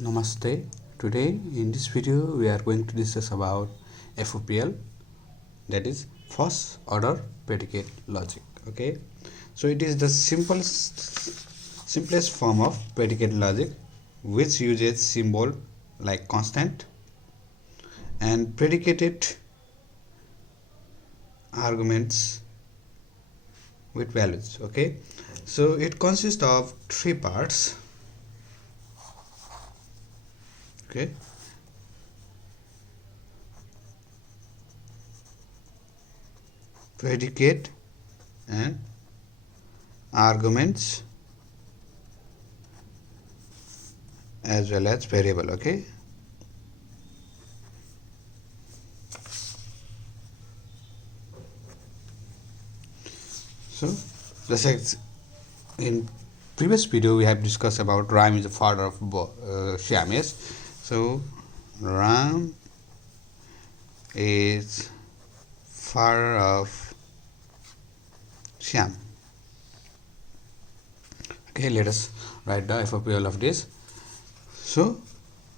Namaste. Today in this video we are going to discuss about FOPL, that is first order predicate logic. Okay, so it is the simplest form of predicate logic which uses symbol like constant and predicated arguments with values. Okay, so it consists of three parts. Okay, predicate and arguments as well as variable. Okay, so just like in previous video we have discussed about Ram is the father of Shyam. Yes, so Ram is father of Shyam. Okay, let us write the FOPL of this. So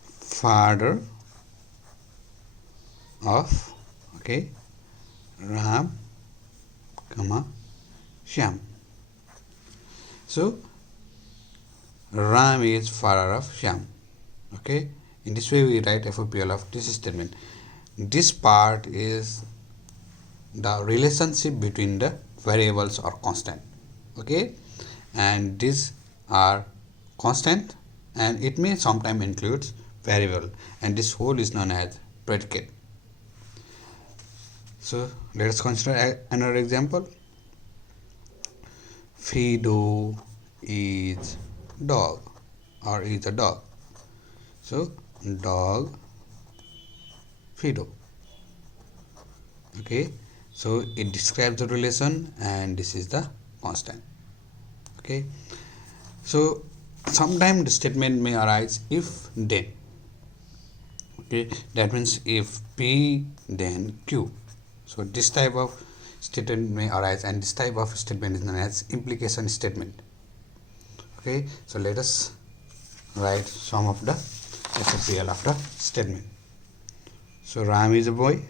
father of Ram comma Shyam. So Ram is father of Shyam. Okay, in this way we write FOPL of this statement. This part is the relationship between the variables or constant. Okay, and these are constant and it may sometimes includes variable, and this whole is known as predicate. So let us consider another example. Fido is dog or is a dog. So dog Fido. Okay, so it describes the relation and this is the constant. Okay, so sometimes the statement may arise if then. Okay, that means if P then Q. So this type of statement may arise, and this type of statement is known as implication statement. Okay, so let us write some of the FOPL of the statement. So Ram is a boy.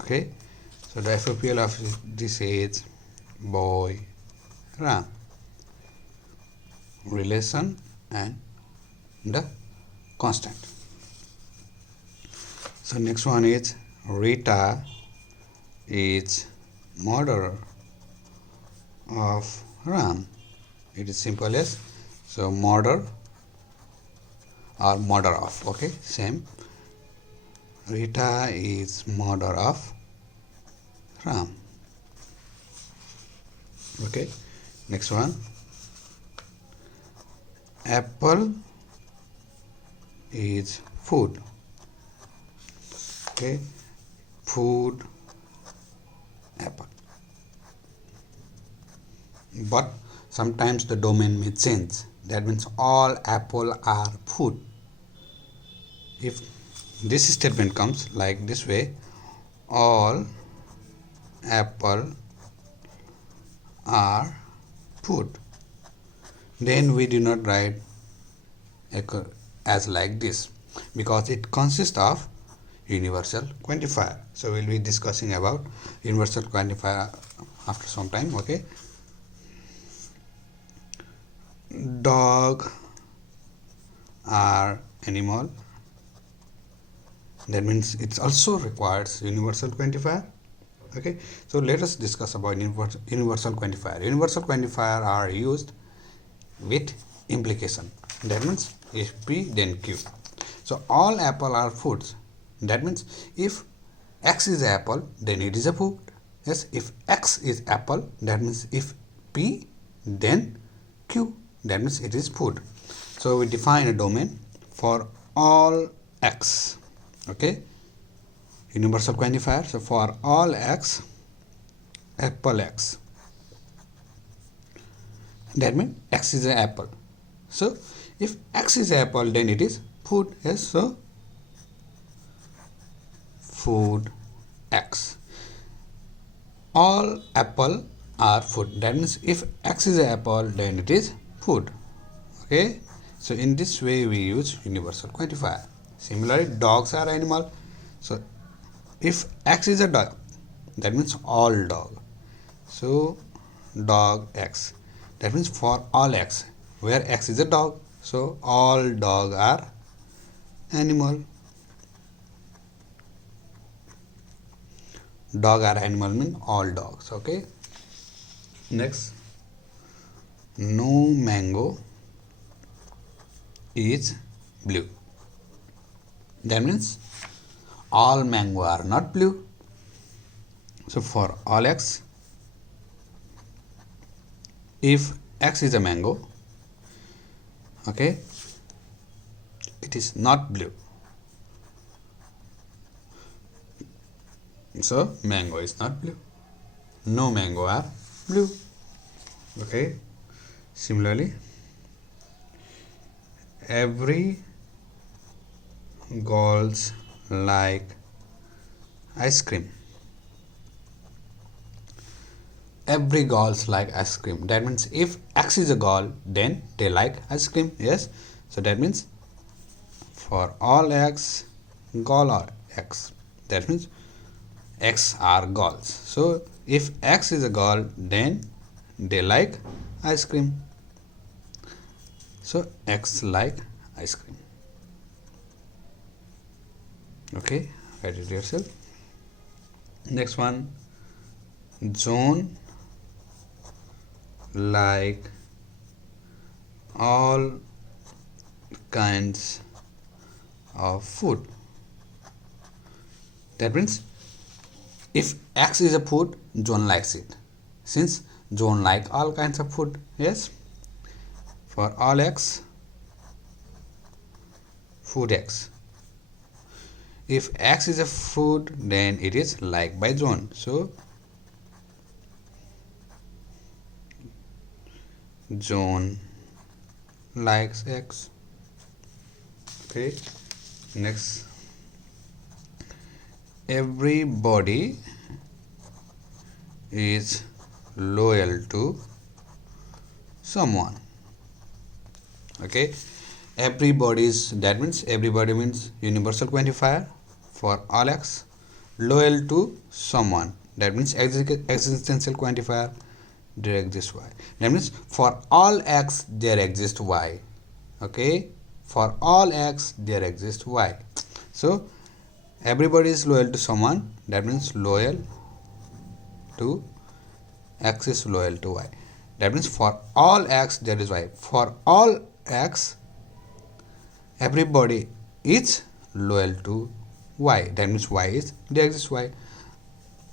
Okay, so the FOPL of this is boy Ram, relation and the constant. So next one is Rita is mother of Ram. It is simple as, so mother or mother of. Okay, same. Rita is mother of Ram. Okay, next one. Apple is food. Okay, food apple. But sometimes the domain may change. That means all apple are food. If this statement comes like this way, all apple are food, then we do not write as like this, because it consists of universal quantifier. So we'll be discussing about universal quantifier after some time. Okay, dog are animal. That means it also requires universal quantifier. Okay, so let us discuss about universal quantifier. Universal quantifier are used with implication. That means if P then Q. So all apple are foods. That means if X is apple, then it is a food. Yes, if X is apple, that means if P then Q, that means it is food. So we define a domain for all X. Okay, universal quantifier. So for all X, apple X, that means X is an apple. So if X is apple, then it is food. Yes, so food X. All apple are food. That means if X is an apple, then it is food. Okay, so in this way we use universal quantifier. Similarly, dogs are animal. So if X is a dog, that means all dog. So dog X, that means for all X, where X is a dog, so all dog are animal. Dog are animal mean all dogs. Okay, next, no mango is blue. That means all mango are not blue. So for all X, if X is a mango, okay, it is not blue. So mango is not blue. No mango are blue. Okay, similarly, every girls like ice cream. Every girls like ice cream. That means if X is a girl, then they like ice cream. Yes, so that means for all X, girl are X. That means X are girls. So if X is a girl, then they like ice cream. So X like ice cream. Okay, write it yourself. Next one, John like all kinds of food. That means if X is a food, John likes it. Since John like all kinds of food, yes. For all X, food X. If X is a food, then it is liked by John. So John likes X. Okay. Next, everybody is loyal to someone. Okay, everybody is, that means everybody means universal quantifier. For all X, loyal to someone, that means existential quantifier, there exists Y. That means for all X there exists Y. Okay, for all X there exists Y. So everybody is loyal to someone, that means loyal to X is loyal to Y. That means for all X there is Y. For all X, everybody is loyal to Y. That means Y is, there exists Y.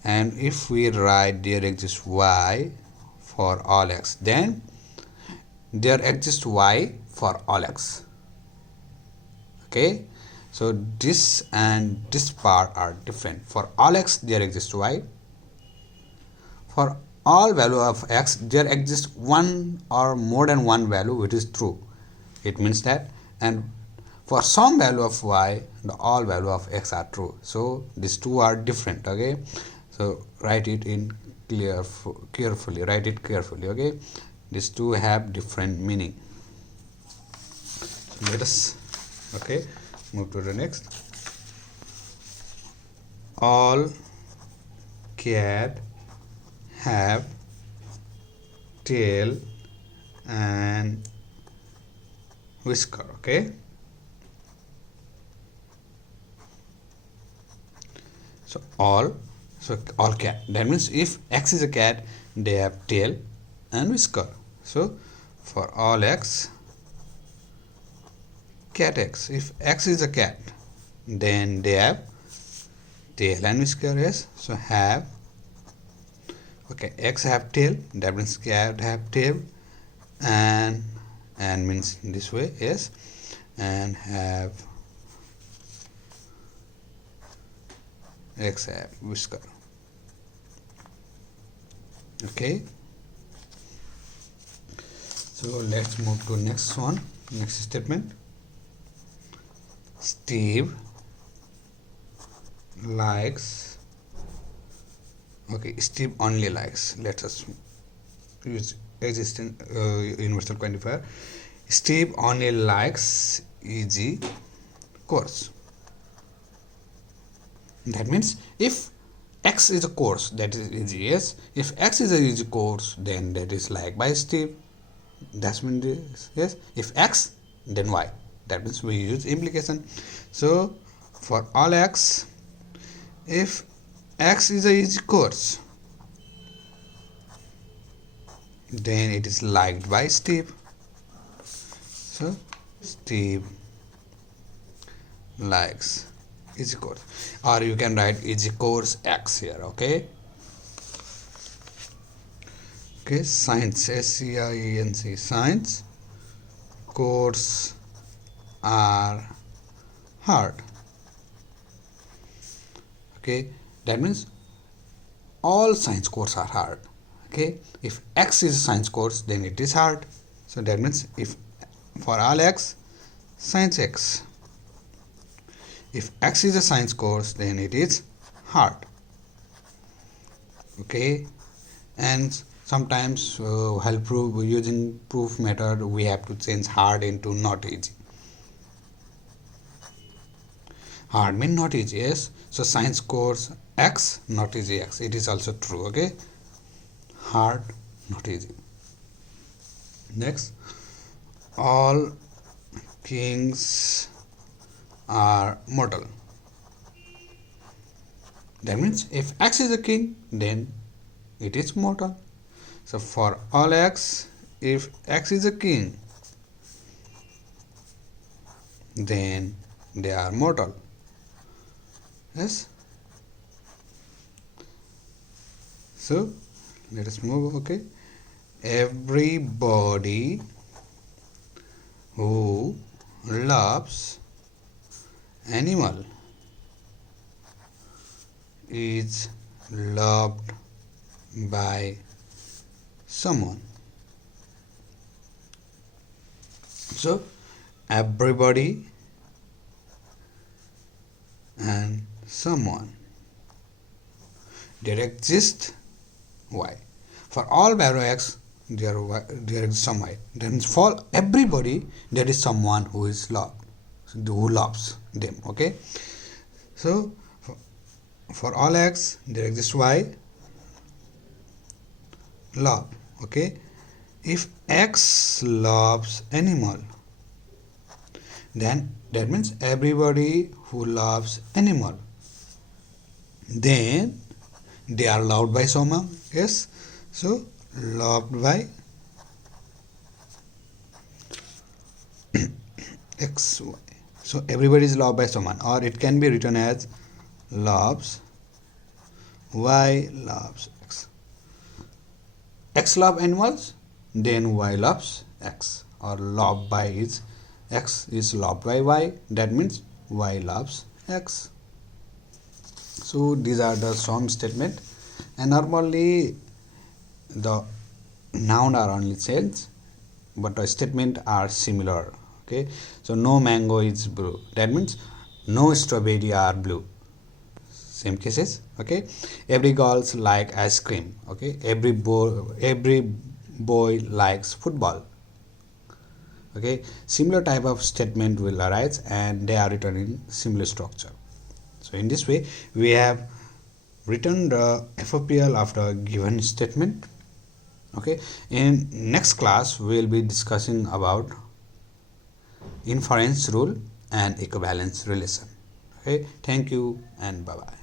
And if we write there exists Y for all X, then there exists Y for all X. Okay, so this and this part are different. For all X there exists Y. For all value of X there exists one or more than one value which is true. It means that, and for some value of Y, the all value of X are true. So these two are different. Okay, so write it in carefully. Write it carefully. Okay, these two have different meaning. So let us, okay, move to the next. All cat have tail and whisker. Okay, so all cat, that means if X is a cat, they have tail and whisker. So for all X, cat X, if X is a cat, then they have tail and whisker. Yes, so have, okay, X have tail, that means cat have tail, and means this way. Yes, and have X have whisker. Okay, so let's move to next one. Next statement. Steve likes, okay, Steve only likes, let us use universal quantifier. Steve only likes easy course. That means if X is a course, that is easy. Yes, if X is a easy course, then that is liked by Steve. That means yes. If X, then Y. That means we use implication. So for all X, if X is a easy course, then it is liked by Steve. So Steve likes easy course, or you can write easy course X here. Okay, science, SCIENC, science course are hard. Okay, that means all science courses are hard. Okay, if X is a science course, then it is hard. So that means if for all X, science X. If X is a science course, then it is hard. Okay, and sometimes while using proof method, we have to change hard into not easy. Hard means not easy. Yes, so science course X, not easy X. It is also true. Okay, hard, not easy. Next, all kings are mortal. That means if X is a king, then it is mortal. So for all X, if X is a king, then they are mortal. Yes. So let us move. Okay, everybody who loves animal is loved by someone. So everybody and someone, there exists Y. For all value X, there exists some Y. Then for everybody, there is someone who is loved, who loves them. Okay, so for all X, there exists Y, love. Okay, if X loves animal, then that means everybody who loves animal, then they are loved by someone. Yes, so loved by X, Y. So everybody is loved by someone, or it can be written as loves Y loves X. X love animals, then Y loves X, or loved by is X is loved by Y. That means Y loves X. So these are the some statement, and normally the noun are only changed, but the statement are similar. Okay, so no mango is blue. That means no strawberry are blue. Same cases. Okay, every girls like ice cream. Okay, every boy likes football. Okay, similar type of statement will arise, and they are written in similar structure. So in this way, we have written the FOPL after a given statement. Okay, in next class we will be discussing about inference rule and equivalence relation. Okay, thank you and bye bye.